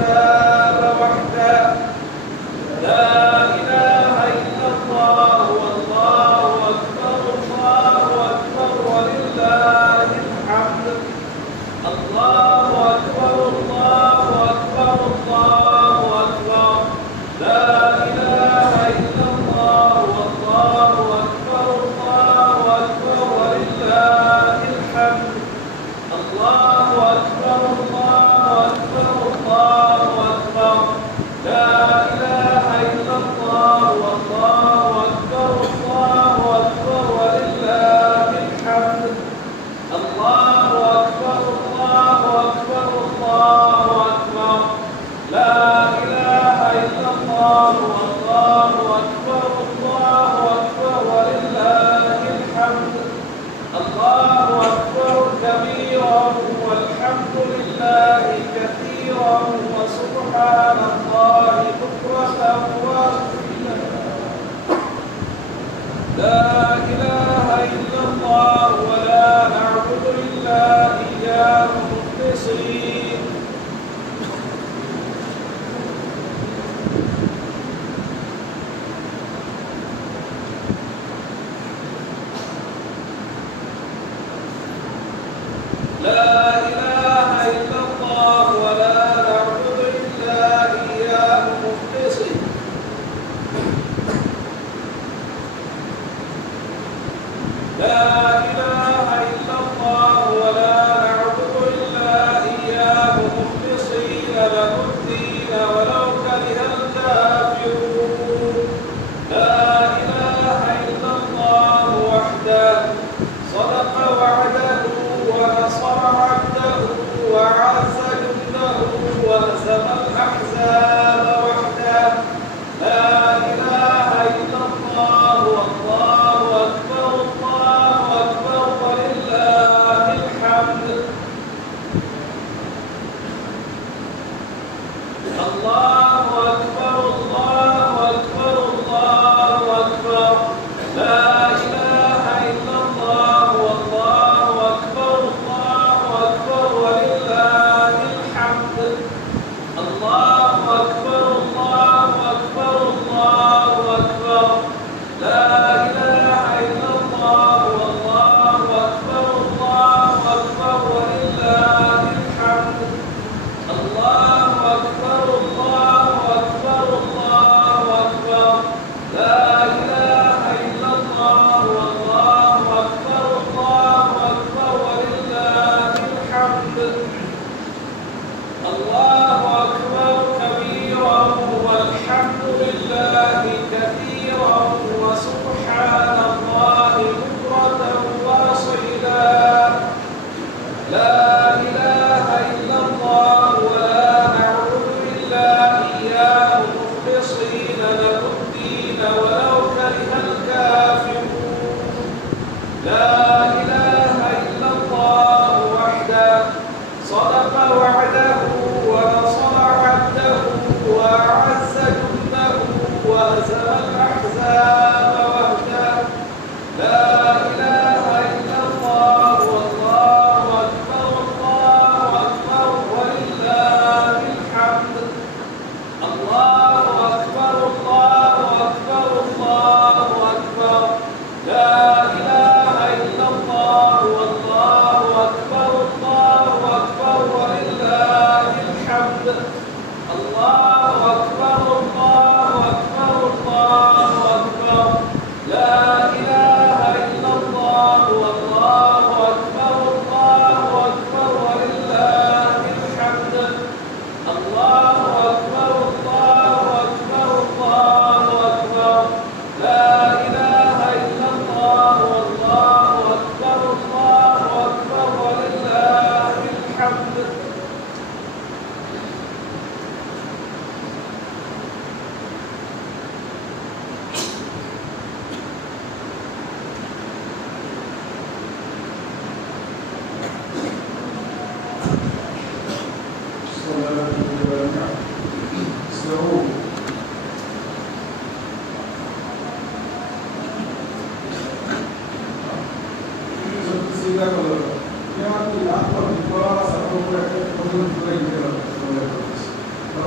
الأحزاب وحده لا إله إلا الله والله أكبر الله أكبر ولله الحمد الله أكبر الله أكبر الله أكبر لا إله إلا الله والله أكبر الله أكبر ولله الحمد الله أكبر الله أكبر الله أكبر لا إله إلا الله والله أكبر الله أكبر ولله الحمد الله أكبر الله أكبر الله أكبر لا إله إلا الله والله أكبر الله أكبر ولله الحمد الله أكبر كبيرا والحمد لله كثيرا وسبحان الله بكرة وأصيلا لا إله إلا الله ولا نعبد إلا إياه مخلصين لا إله إلا الله ولا نعبد إلا إياه مخلصين لا إله إلا الله ولا نعبد إلا إياه مخلصين له الدين ولو كره الكافرون لا إله إلا الله وحده صدق وعده ونصر عبده وعز جنده وهزم الأحزاب وحده لا إله إلا الله والله أكبر الله أكبر ولله الحمد الله أكبر الله أكبر الله أكبر لا إله إلا الله والله أكبر الله أكبر ولله الحمد الله أكبر الله أكبر الله أكبر لا إله إلا الله والله أكبر الله أكبر ولله الحمد الله أكبر الله أكبر الله أكبر لا إله إلا الله والله أكبر الله أكبر ولله الحمد الله أكبر كبيرا والحمد لله كثيرا وسبحان الله بكرة وأصيلا لا إله إلا الله ولا نعبد إلا إياه مخلصين له الدين ولو كره الكافرون لا إله إلا الله وحده صدق وعده ونصر عبده وأعز جنده وهزم الأحزاب وحده لا إله إلا الله والله أكبر الله أكبر ولله الحمد الله أكبر الله أكبر الله أكبر لا إله إلا الله والله أكبر الله أكبر ولله الحمد الله أكبر الله أكبر الله أكبر لا إله إلا الله والله أكبر الله أكبر ولله الحمد الله أكبر الله أكبر الله أكبر لا إله إلا الله والله أكبر الله أكبر ولله الحمد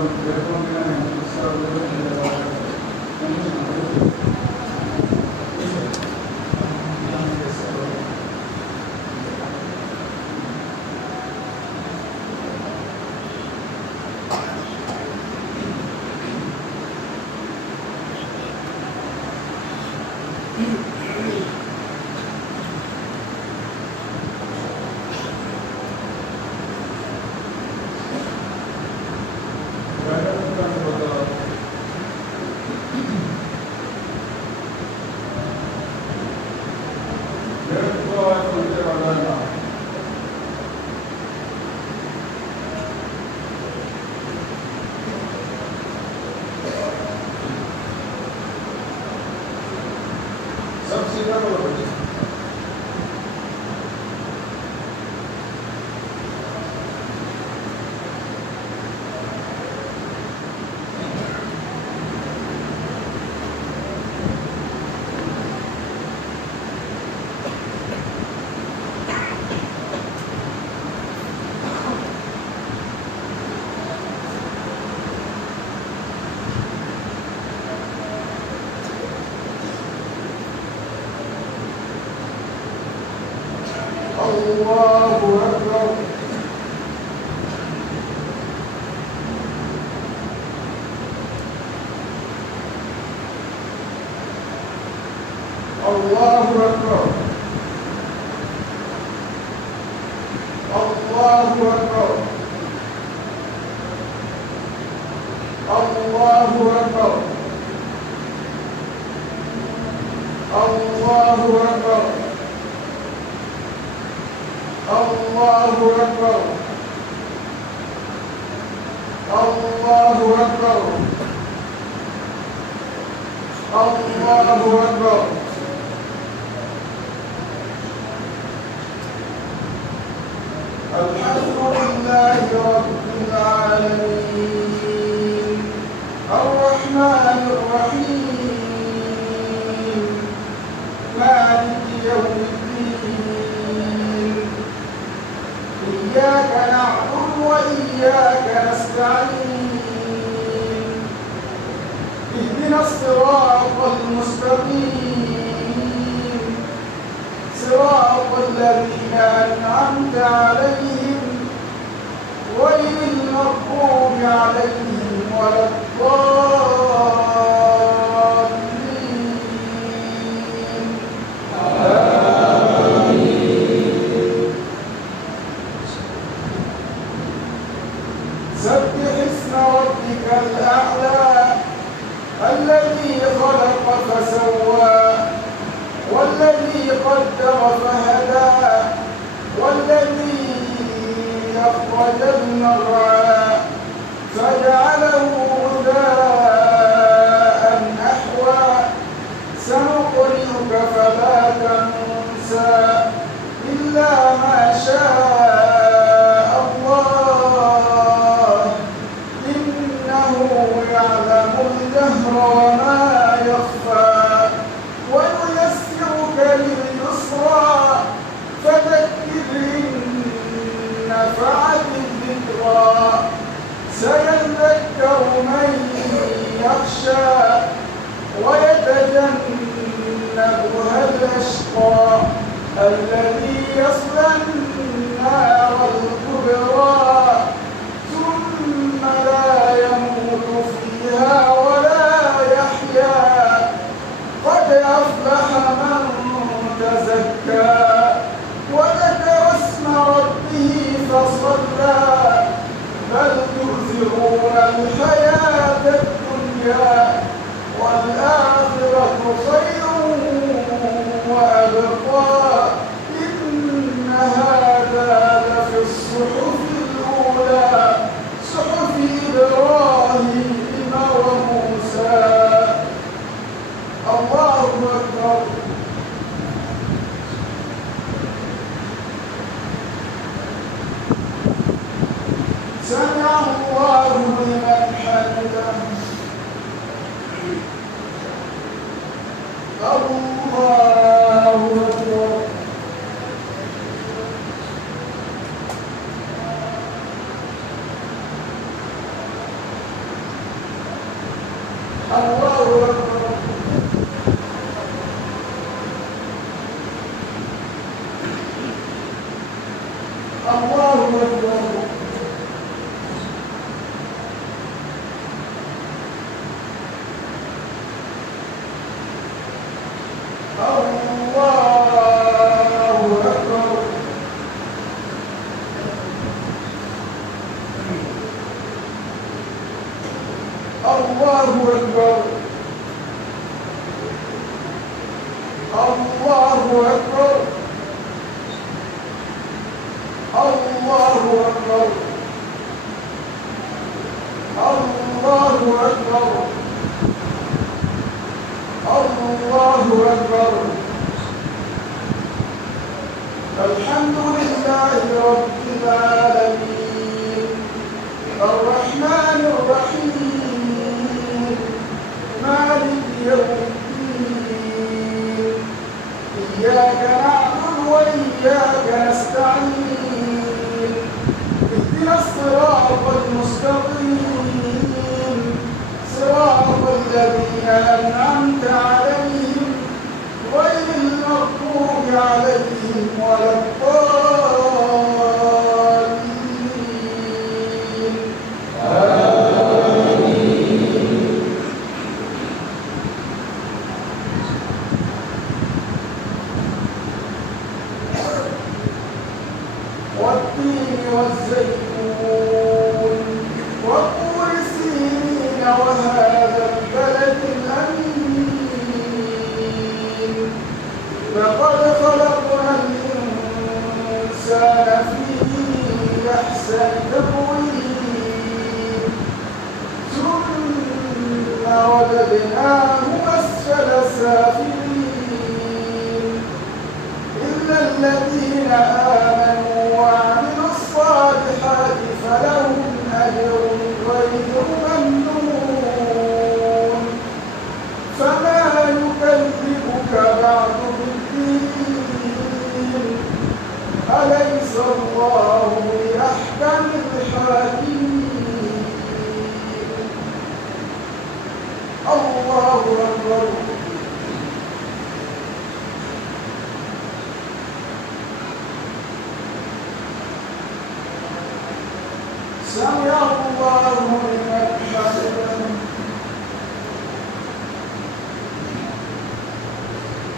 الله أكبر. الله أكبر. الله أكبر. الله أكبر. الله أكبر. الله أكبر. الله أكبر. الله أكبر. الحمد لله رب العالمين الرحمن الرحيم مالك يوم الدين إياك نعبد وإياك نستعين اهدنا الصراط المستقيم صراط الذين أنعمت عليهم غير المغضوب عليهم ولا الضالين آمين. سبح اسم ربك الأعلى الذي خلق فسوى والذي قدر فهدى والذي أخرج المرعى فجعله غثاء أحوى سنقرئك فلا تنسى إلا ما شاء الله إنه يعلم الجهر وما يخفى ونيسرك لليسرى فذكر إن نفعت الذكرى سيذكر من يخشى ويتجنبها الأشقى الذي يصلى النار الكبرى ثم لا يموت فيها ولا يحيا قد أفلح من تزكى وذكر اسم ربه فصلى بل تؤثرون الحياة الدنيا والآخرة خير وأبقى إن هذا لفي الصحف الأولى صحف إبراهيم وموسى. الله أكبر. سمع الله لمن حمده الله أكبر الله أكبر الله أكبر الله أكبر الله أكبر الله أكبر الله أكبر الحمد لله رب العالمين الرحمن الرحيم مالك يوم الدين إياك نعبد وإياك نستعين اهدنا الصراط المستقيم صراط الذين أنعمت عليهم غير المغضوب عليهم ولا الضالين آمين والتين والزيتون وطور سينين وهذا البلد الأمين لقد خلقنا الإنسان في أحسن تقويم ثم رددناه أسفل سافلين إلا الذين آمنوا وعملوا الصالحات فلهم أجر غير ممنون فما يكذبك بعد بالدين أليس الله بأحكم الحاكمين الله أكبر سمع الله لمن حمده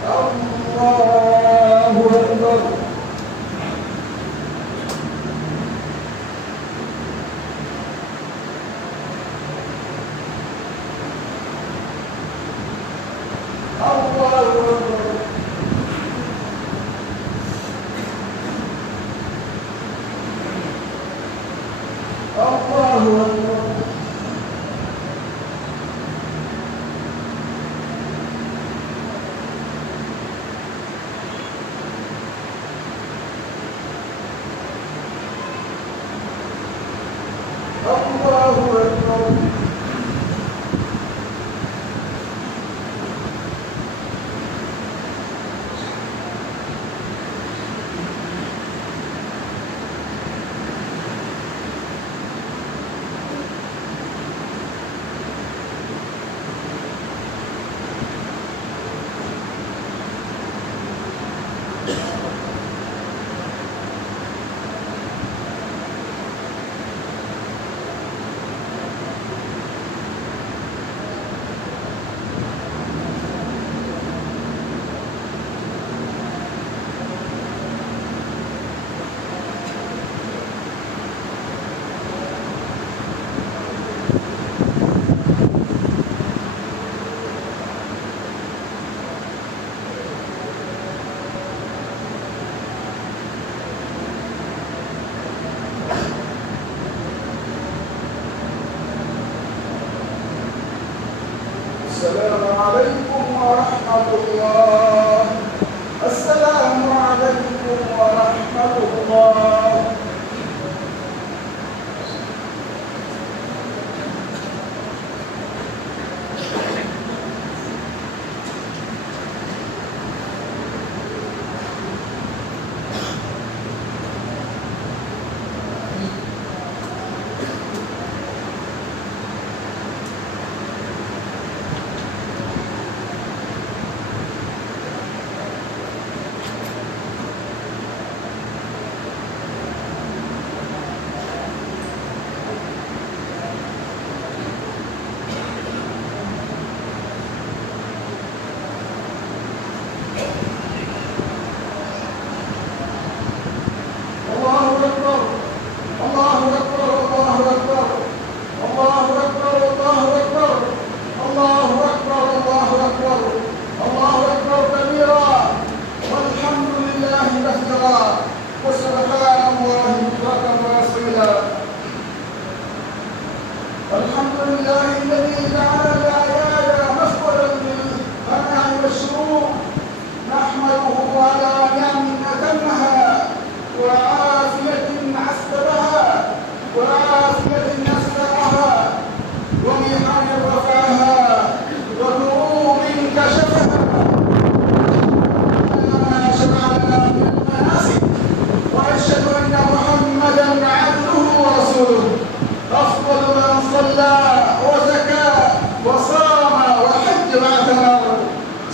الله أكبر الله أكبر الله أكبر الله أكبر السلام عليكم ورحمة الله السلام عليكم ورحمة الله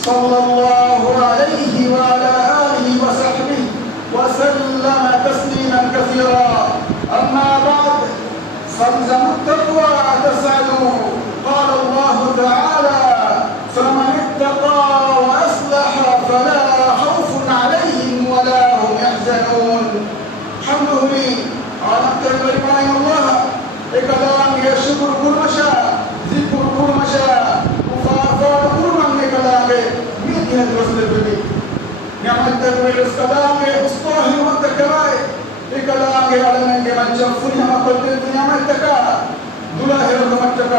صلى الله عليه وعلى آله وصحبه وسلم تسليما كثيرا. أما بعد، فالزموا التقوى تسعدوا. قال الله تعالى: فمن اتقى وأصلح فلا خوف عليهم ولا هم يحزنون. حمده لي على كلمة الله إكلام يشكر كل مشاء ذكر كل مشاء وفاء كل من إكلام مين الرسل البدي نعمة تقوي الإسلام أسطاه المتكبائي إكلام على من كمن شفني ما قلت نعمة تكا دلاه رحمتك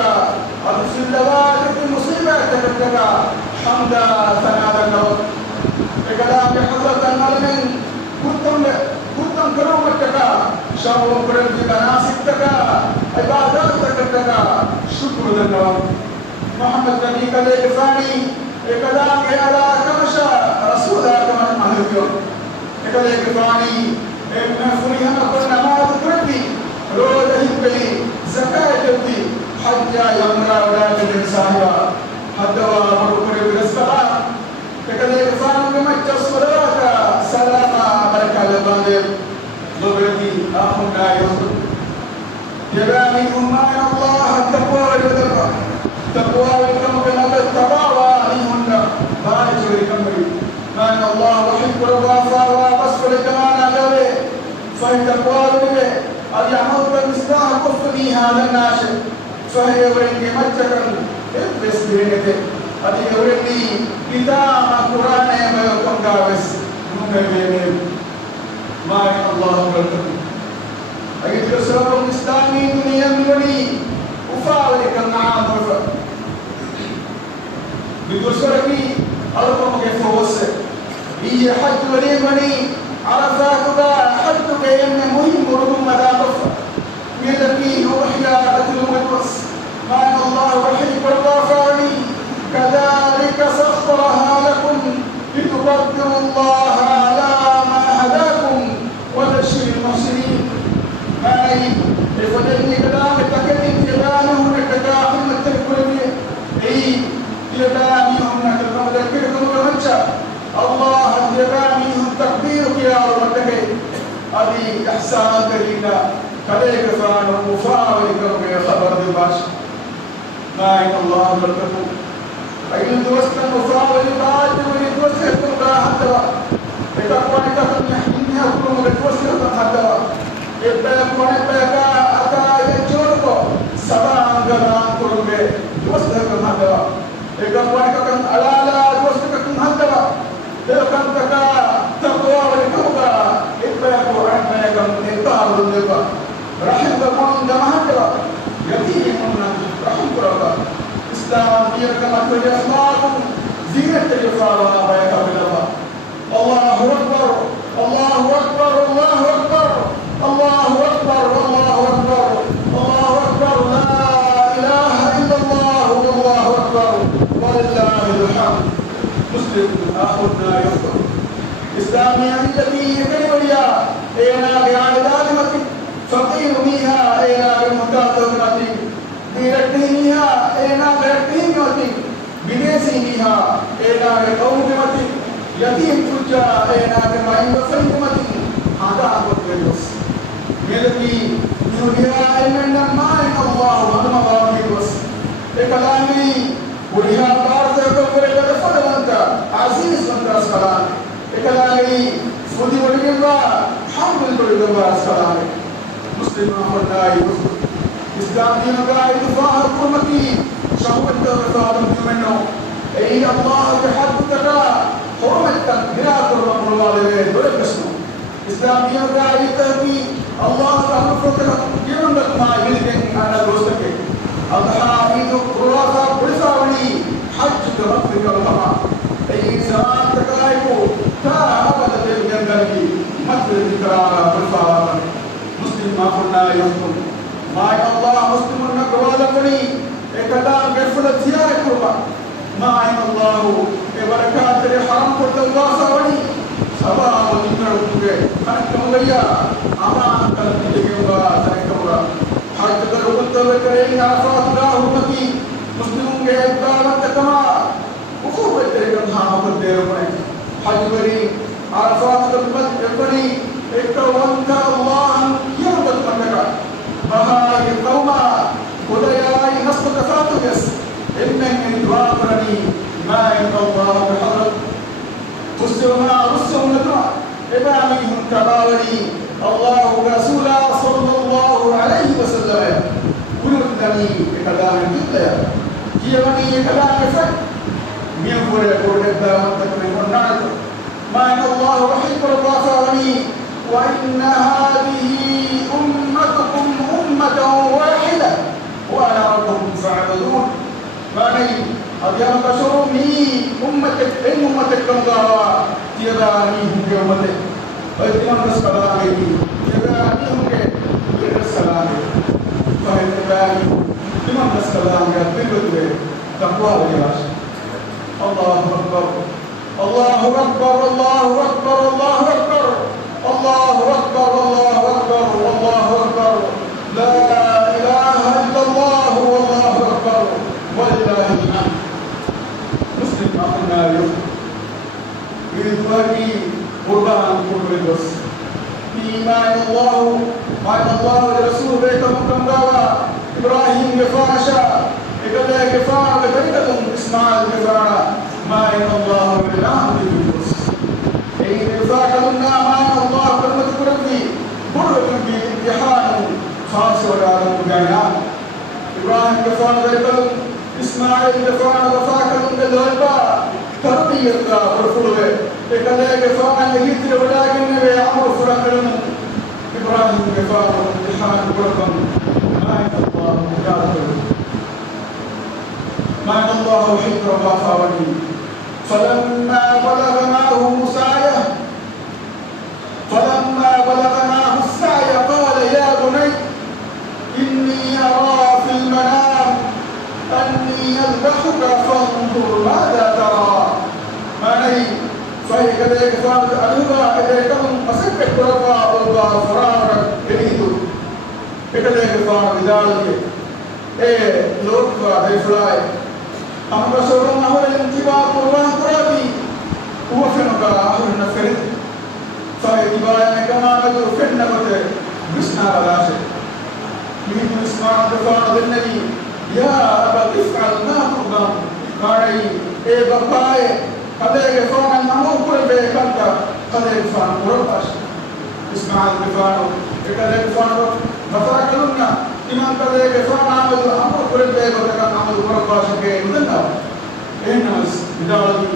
أرسل الدوال المصيبة تكتك حمدا ثناء النور إكلام حضرة الملمين كنتم كرامتك شر برد مناسكك عباداتك شكر لله. محمد نبي كذا فاني كذا على كمشى رسول الله كمان مهيو كذا فاني من فريهم كنا ما تقولي روده بلي زكاة بلي حج يمرا ولا تنساه حدوا مركور بالسلام كذا فاني كما تصورك سلام بركة لبندر ضبرتي أخونا يوسف يباني أمان الله التقوى والتقوى تقوى والكم بنبت التقوى عليهن بارك ولكم مان الله وحيك الوافى وقصف لكمان أجابه فهي تقوى لبه اليعمل بالمصباح قفني هذا الناشر فهي ورنك مجكا إبس بينته أدي ورني كتاب القرآن ما يكون كابس نمبر ما الله والكم أجد رسول الإسلامي دنيا مني وفاولك النعام وفا بدور سرقي أرقم كيف وصل هي حج وليمني عرفاتك حجك يمن مهم ورغم مدافع يدكي وحيا أتلو الوص ما الله وحيك والغافاني كذلك سخرها لكم لتقدروا الله على ما هداكم وبشر المحسنين. هاي الفضلني كلام التكلم يبانهم التكاحل التكلم أي يبانهم نكلم ذكركم بمنشأ الله يبانهم تكبيرك يا رب أبي إحسان كرينا كذلك فانوا مفاولكم يا خبر الباش ما إن الله بركته أين دوستن مفاول باج ولدوستن كراهتوا إذا كنت تنحني أقول لدوستن كراهتوا إذا كنت أتا يجوركو سبعان غرام كرمه دوستن كراهتوا إذا كنت ألالا دوستن كراهتوا إذا كنت تقوى ولكوكا إذا كنت إبتار لبا رحمكم دمهتوا يتيمون رحمكم إسلام بيركم أكبر أخلاقكم زينة الإفراء ويا الله. الله أكبر الله أكبر الله أكبر الله أكبر الله أكبر الله أكبر لا إله إلا الله والله أكبر ولله الحمد. مسلم أخونا يفطر إسلامي التي يكرمها إينا بعالدالمة فقير بها إينا بالمتاثرة بيرتهنها إينا بيرتهنها بديسينها إينا بقومة يتيم تجا إينا بمعين وفنكمة هذا أقول اليوس ملكي نورها إمنا ما إن الله وأنا ما بيوس إكلامي ولها بارد كفر كفر أنت عزيز أنت أسكالان إكلامي فودي ولكنها حمد لله أسكالان مسلم أخونا يوسف إسلام دين قائد فاهم كرمتي شهوة الرفاق منه أي الله بحبك حرمتك بلا كرم الوالدين ولا تسمع إسلام دين قائد تهدي الله رحمتك يمنك ما يلقين على دوستك أضحى عيد قرافة برفاولي حج تمثل الله أي زمان تكايبو تا أبدا تلقنك مثل ذكرى برفاولي مسلم ما قلنا يحكم ما الله مسلم النقوالكني إكلام قفل زيارة كربا ما الله بركات الحرام كرتوا وني سبا ونكرتوا أنكم ليا أما كلمة تنكبرا حج تروت بكرين عرفات الله مكي مسلمون كيدار تكما وخوة تركم को देर में हज बरी आराफात कलमत बरी एक वंता अल्लाह क्यों बदमका बहाई कौमा खुदाई नस्ब कफातु यस इन्ननि दुआ करनी मा अल्लाह बहरत उसमा उसमा इबानी हम तबावरी अल्लाह रसूल सल्लल्लाहु अलैहि वसल्लम कुलुतनी कलाम किया जीवनी कलाम फक मियां पूरे पूरे दाम तक में नात मा अल्लाह वही पर वाफानी व इन हादिही उम्मतुकुम उम्मतन वाहिदा व अना रब्बुकुम फअबुदून मानी अदियाम बशरुमी उम्मतक इन उम्मतक कमगावा जीवनी हम के उम्मत अदियाम रसकला गई जीवनी हम के रसकला गई فهمتني لمن السلام يا بنت تقوى الياش الله أكبر الله أكبر الله أكبر الله أكبر الله أكبر الله أكبر والله أكبر لا إله إلا الله والله أكبر ولله الحمد مسلم أخنا يدواني قربان كل الوس إيمان الله لرسول بيت مكمداوا إبراهيم غفاشا إقلا غفار بيتكم إسماعيل غفارا ما إن الله بالله بالوس إن غفاكمنا ما الله كلمة كربي برد بامتحان خاص وعالم جانا إبراهيم غفار بيتكم إسماعيل غفار وفاكم للغيبا تربية برفوله إقلا غفار نهيت ولكن عمر فرقلم إبراهيم غفار امتحان بركم ما إن الله مجاهد ما إن الله حكر وفاوني فلما بلغ معه السعي قال يا بني إني أرى في المنام أني أذبحك فانظر ماذا ترى ماني فهي كذلك فانظر ألوها إليكم أسكت برفع الله فرارك إليدو كذلك فانظر ذلك لوك فهي فلاي أما سورنا هو الانتباه قربان قرابي هو فنك أهل النفرد فهي تبايا كما نقول فنك بسنا بلاشة يريد اسمع دفاع النبي يا أبا افعل ما تقدم قاري بقاي كذلك فان نمو قربي كنت كذلك فان قرباش اسمع دفاع كذلك فان مفاكلنا إمام كذلك فان عمل أمر قربي بكذلك عمل قرباش كي ندنا إنس بدالي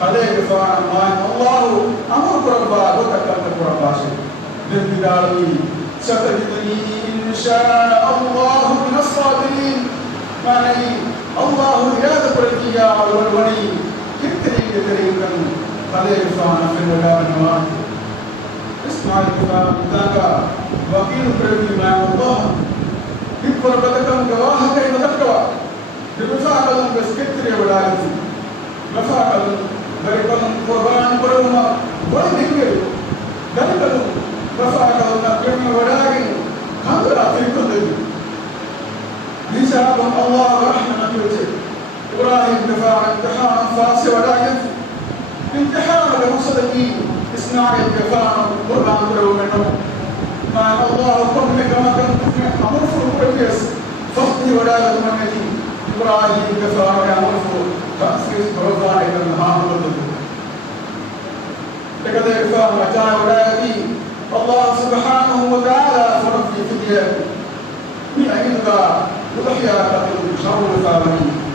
كذلك فان ما الله أمر قربا بكذلك قرباش بدالي ستجدني إن شاء الله من الصابرين معني الله يا ذكرتي يا والولي كتري كن قليل فانا في الولاء النوار اسمع الكفار ذاك وكيل بربي مع الله كفر بدكم جواه كي مدكوا بفاعلهم بس كتري ولايتي بفاعلهم بريكم قربان برهما وينكر ذلكم بفاعلهم كم ولاين خضرا في كل لسابهم الله رحمة وجه إبراهيم دفاع امتحان فاصل ولا ينفي امتحان لمصدقين إسماعيل دفاع قرآن برو منه ما الله قم كما كان أمر فرقيس فقدي ولا يضمنني إبراهيم دفاع أمر فرق فأسكت برضا إلى النهار والضد لقد دفاع متاع ولا يأتي الله سبحانه وتعالى فرق في فدية من عندك وضحيا قتل شر الفاوني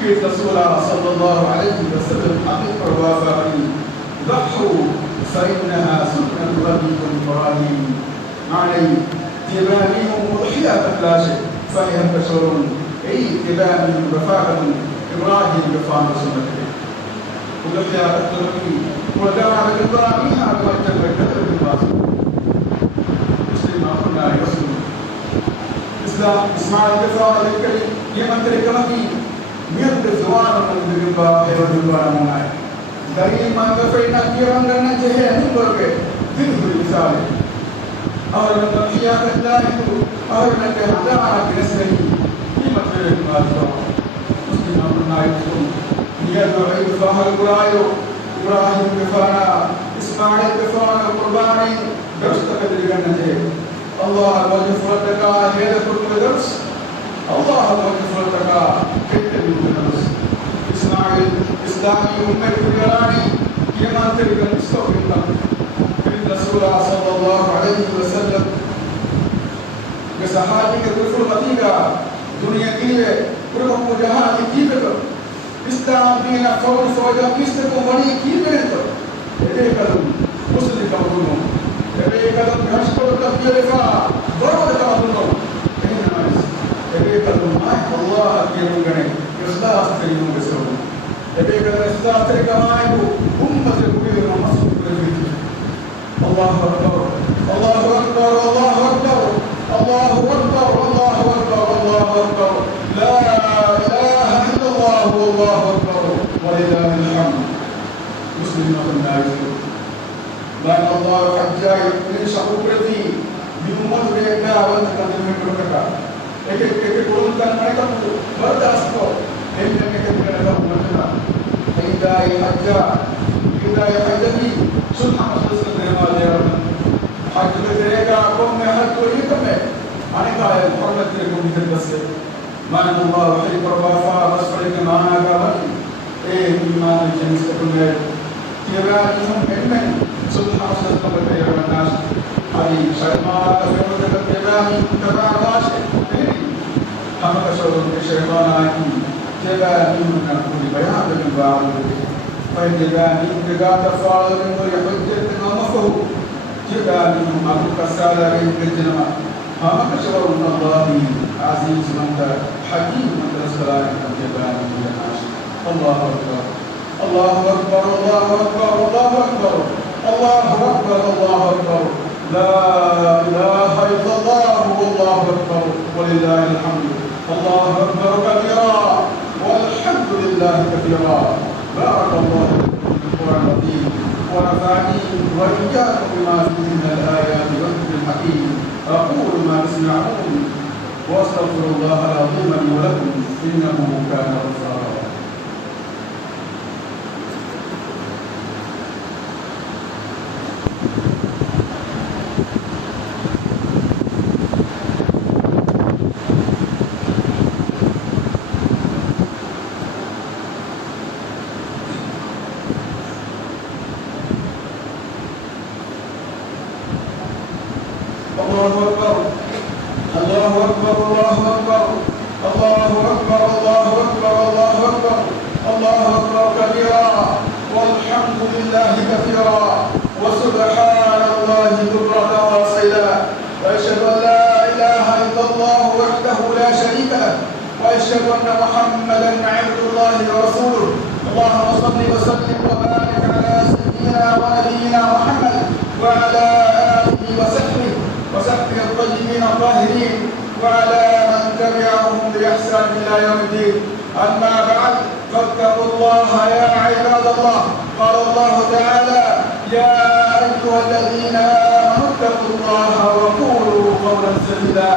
كيف رسول صلى الله عليه وسلم حقيقة وافاني ضحوا فإنها سنة ربكم إبراهيم معني تبانيهم وضحيا قتلاش فهي بشر أي تبانيهم رفاقة إبراهيم رفاق سنته وضحيا قتلني ودعا إبراهيم على وجه الكتب الماسك مسلم أخونا يسلم إسلام إسماعيل دفاع الكريم يمن تركمكي ميرد زوان من دغبا هيودوان مناي دايم ما كفينا كيران لنا جهه نمبرك دين بالمثال اور من فيها كذلك اور من هذا على كنسري يمن تركم مسلم أخونا يسلم آيو إبراهيم بفانا إسماعيل بفانا قرباني درس تقدر جنة الله وجه فرتك هذا كل درس الله وجه فرتك كتب درس إسماعيل إسلامي أمة كريراني يمان تريد استوفينا رسول الله صلى الله عليه وسلم بصحابي كتفر مدينة دنيا كلية كلهم جهاد كيفك إسلام بينا فوج فوجا كيستكم وني كيفك إيه كلام مسلم كلامهم إيه كلام هشكر كبيرة ضرب كلامهم إيه ناس إيه كلام الله كيرون غني إصلاح كيرون بسرعة إيه كلام إصلاح تركمايكو أمة كبيرة مسلم كبيرة الله أكبر الله أكبر الله أكبر الله أكبر الله أكبر الله أكبر لا إله إلا الله والله أكبر ولله الحمد مسلم الناس لأن الله حجاج من شعوبتي بأمة ريكا وأنتم من بركة إيه كلون كان مريكم برداشتو إيه كنا كنا إذا حجتي سبحان الله حج بتريكا قوم حج وليكم أنا قايل محمد تريكم بتلبسه ما أن الله حي قربافا بسفرك معنا قابل إيه إيمان الجنس كله تيرانهم إنن سبحان الله بتريكا الناس علي شرما فيرود تيراني تبعاش إيه هم كشرون كشرمانا تيراني من كل بيان بالبعض فيجاني بقى تفاعل من ويحجة نمفه جداني أبو كسالة رجلنا هم كشرون الله عزيز من حكيم من الصلاة جداني يناش الله أكبر الله أكبر الله أكبر الله أكبر الله أكبر الله أكبر لا إله إلا الله والله أكبر ولله الحمد الله أكبر كبيرا والحمد لله كثيرا بارك الله لكم في القرآن العظيم ونفعني وإياكم بما فيه من الآيات والذكر الحكيم أقول ما تسمعون وأستغفر الله العظيم لي ولكم إنه كان غفارا الله أكبر الله أكبر الله أكبر الله أكبر الله أكبر الله أكبر الله أكبر كبيرا والحمد لله كثيرا وسبحان الله بكرة وأصيلا وأشهد أن لا إله إلا الله وحده لا شريك له وأشهد أن محمدا عبد الله ورسوله اللهم صل وسلم وبارك على سيدنا ونبينا محمد وعلى آله وصحبه الطيبين الطاهرين وعلى من تبعهم بإحسان إلى يوم الدين أما بعد فاتقوا الله يا عباد الله قال الله تعالى يا أيها الذين آمنوا اتقوا الله وقولوا قولا سديدا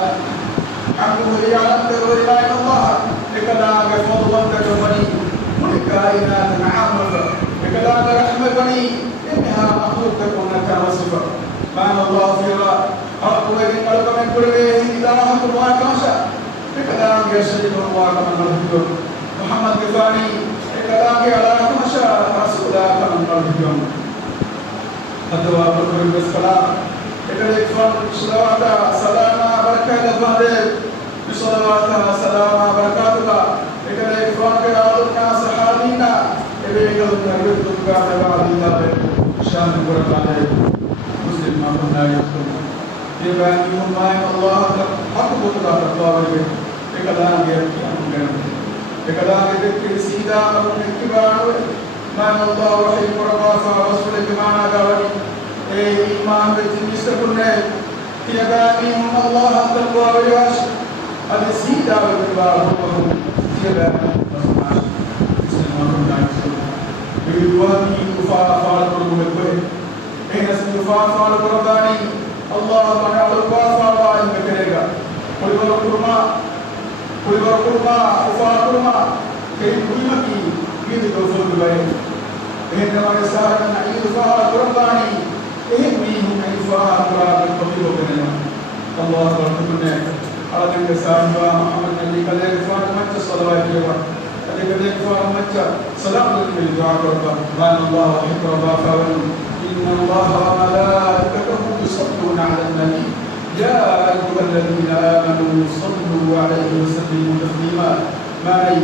حمده ليعلم برضا الله لكلام فضلا تكفني ولكائنات عامة لكلام رحمة بني إنها مخلوق تكون كوصفة ما الله فيها أقول إن قلب من كل إله الله كمشى بكلام يشرب الله كمن مرهجون محمد بفاني بكلام على كمشى رسول الله كمن مرهجون أدوى بكر بالسلام إكريك فان صلوات سلام بركة لفهد بصلوات سلام بركاتك إكريك فان كرالنا صحابينا إكريك النبي تبقى بعد الله شان بركاته مسلم ما كنا يذكر يبانيهم ما الله حق بطلع الله به بكلام يبكي أمكن بكلام يذكر سيدا من اتباعه ما الله وحي قربافا رسول جماعة دارني إيمان بتنجس كنا يبانيهم الله تقوى ويواش هذا سيدا واتباعه يبانيهم مسلم ما كنا يذكر بيواني كفار قربه إن اسم فاعل قرباني الله من الوافا وإن كريغا كل بركما وفاقما كي كل مكي من توصل بين إنما يسارنا عيد فهد رباني إهميهم عيد فهد رب الطبيب وبننا الله بركتنا على ذلك سارنا محمد نبي كذلك فهد مجد صلوات يوم كذلك فهد مجد سلام لكم الدعاء ربا قال الله وحكى ربا فاولوا إن الله وملائكته يصلون على النبي يا أيها الذين آمنوا صلوا عليه وسلموا تسليما ما أي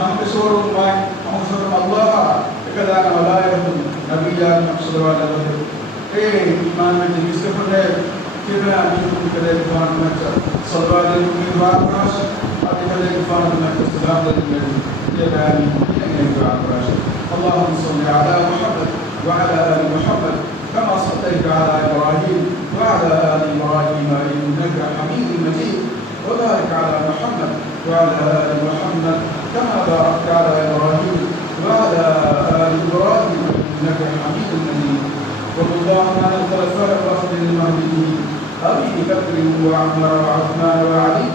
هم بشور ما هم بشور الله كذا ملائكة نبيا نبشر على ذلك إيمان من يسكن كنا نقول كذا كفان مكة صلوا عليه من بعد راش أبي كذا كفان مكة سلام عليه يا بني من بعد راش اللهم صل على محمد وعلى آل محمد كما صليت على إبراهيم وعلى آل إبراهيم إنك حميد مجيد وبارك على محمد وعلى آل محمد كما باركت على إبراهيم وعلى آل إبراهيم إنك حميد مجيد وارض اللهم عن الخلفاء الراشدين المهديين أبي بكر وعمر وعثمان وعلي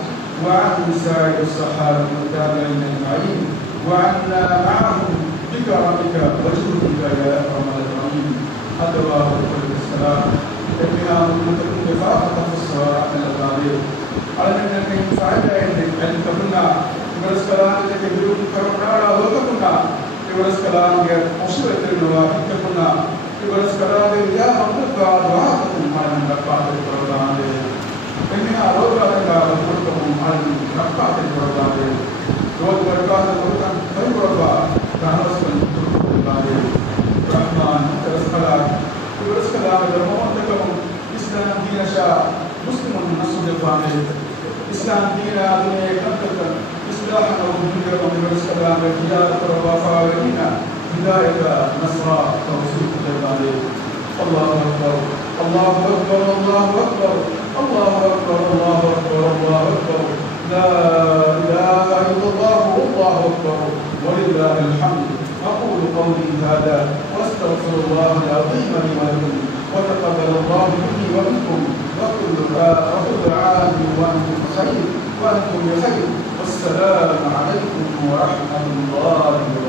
وعن سائر الصحابة والتابعين أجمعين وعنا معهم بكرمك وجودك يا أكرم الأكرمين أدبا وقل السلام إنها مملكة كفاءة في الصلاة من الغالية على أنك ينفعك أن تكون إبرز كلام تكبير كرمنا وتكون إبرز كلام مصيبة النواحي تكون إبرز كلام يا مملكة دعاءكم على المرقات القرآن إنها روضة لكم على المرقات القرآن روض مرقات القرآن خير ربا تهرس من القرآن الرحمن ترسكلام ترسكلام الرحمن تكون إسلام دين شاء مسلم نصر الفامل إسلام دين دنيا كنتك إصلاح الدنيا وترسكلام الهداية ربا فاولينا هداية نصر توفيق الفامل الله أكبر الله أكبر الله أكبر الله أكبر الله أكبر الله أكبر لا إله إلا الله والله أكبر ولله الحمد أقول قولي هذا وأستغفر الله العظيم لي ولكم وتقبل الله مني ومنكم وكل عام وأنتم بخير وأنتم بخير والسلام عليكم ورحمة الله وبركاته.